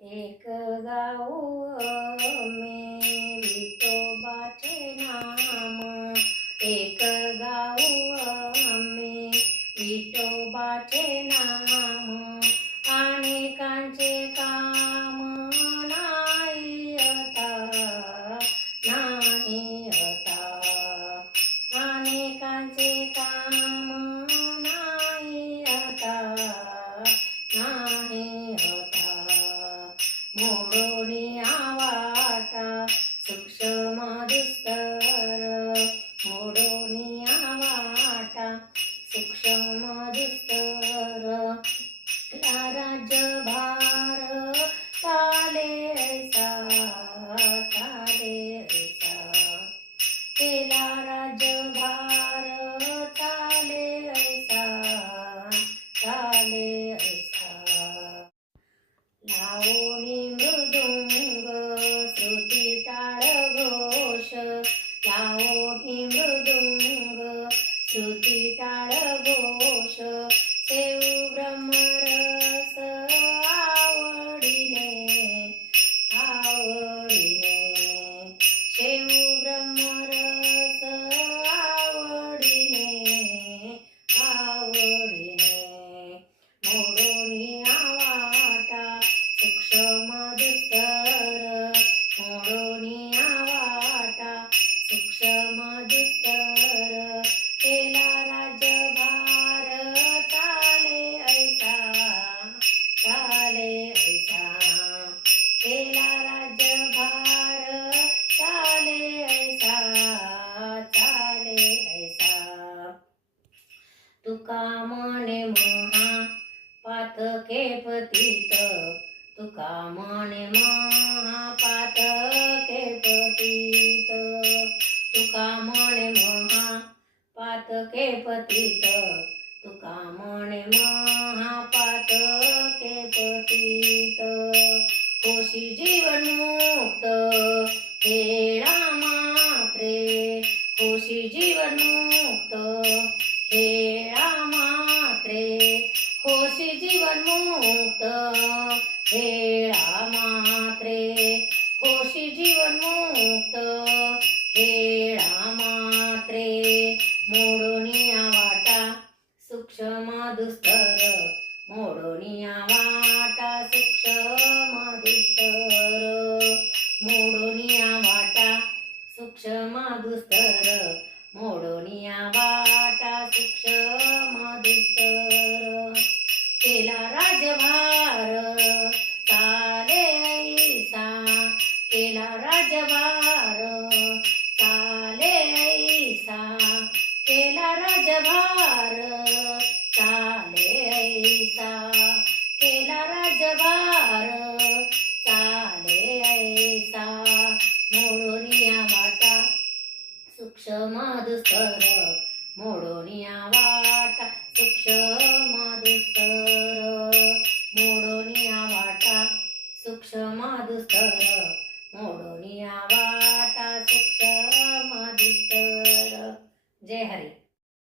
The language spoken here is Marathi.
एक गाऊ में विठोबाचे नाम, एक गाऊ में विठोबाचे नाम, अनेकांचे काम नाही आता, नाही आता, अनेकांचे काम नाही आता, नाही आता. मोडोनी आवाटा सूक्ष्म दुस्तर, मोडोनी आवाटा सूक्ष्म दुस्तर, राज्यभार चाले ऐसा, चाले ऐसा, केला राज्यभार चाले ऐसा, चाले ऐसा. लावणी मृदुंग श्रुती टाळ घोष, लावणी मृदुंग श्रुती टाळ घोष, सेव ब्रह्मरस आवडीने, आवडीने, सेव ब्रह्मरस आवडीने, आवडीने. मोडोनी आवाटा सूक्ष्म दुस्तर, मोडोनी आवाटा सूक्ष्म दुस्तर, केला राज्यभार चाले ऐसा, चाले ऐसा, केला राज्यभार चाले ऐसा, चाले ऐसा. तुका म्हणे महा पातके पतित, तुका म्हणे महापातके पतित, तुका म्हणे महापातके पतित, तुका म्हणे महापातके पतित. होशी जीवनमुक्त हे रामात्रे, होशी जीवनमुक्त हे रामात्रे, होशी जीवनमुक्त हे रामात्रे, होशी जीवनमुक्त हे रामात्रे. मोडोनी आवाटा सूक्ष्म दुस्तर, मोडोनी आवाटा सूक्ष्म दुस्तर, मोडोनी आवाटा सूक्ष्म दुस्तर, मोडोनी आवाटा सूक्ष्म दुस्तर. केला राज्यभार चाले ऐसा, केला राज्यभार चाले ऐसा, केला राज्यभार चाले ऐसा, केला राज्यभार चाले ऐसा. मोडोनी आवाटा सूक्ष्म दुस्तर, मोडोनी आवाटा सूक्ष्म दुस्तर, मोडोनी आवाटा सूक्ष्म दुस्तर,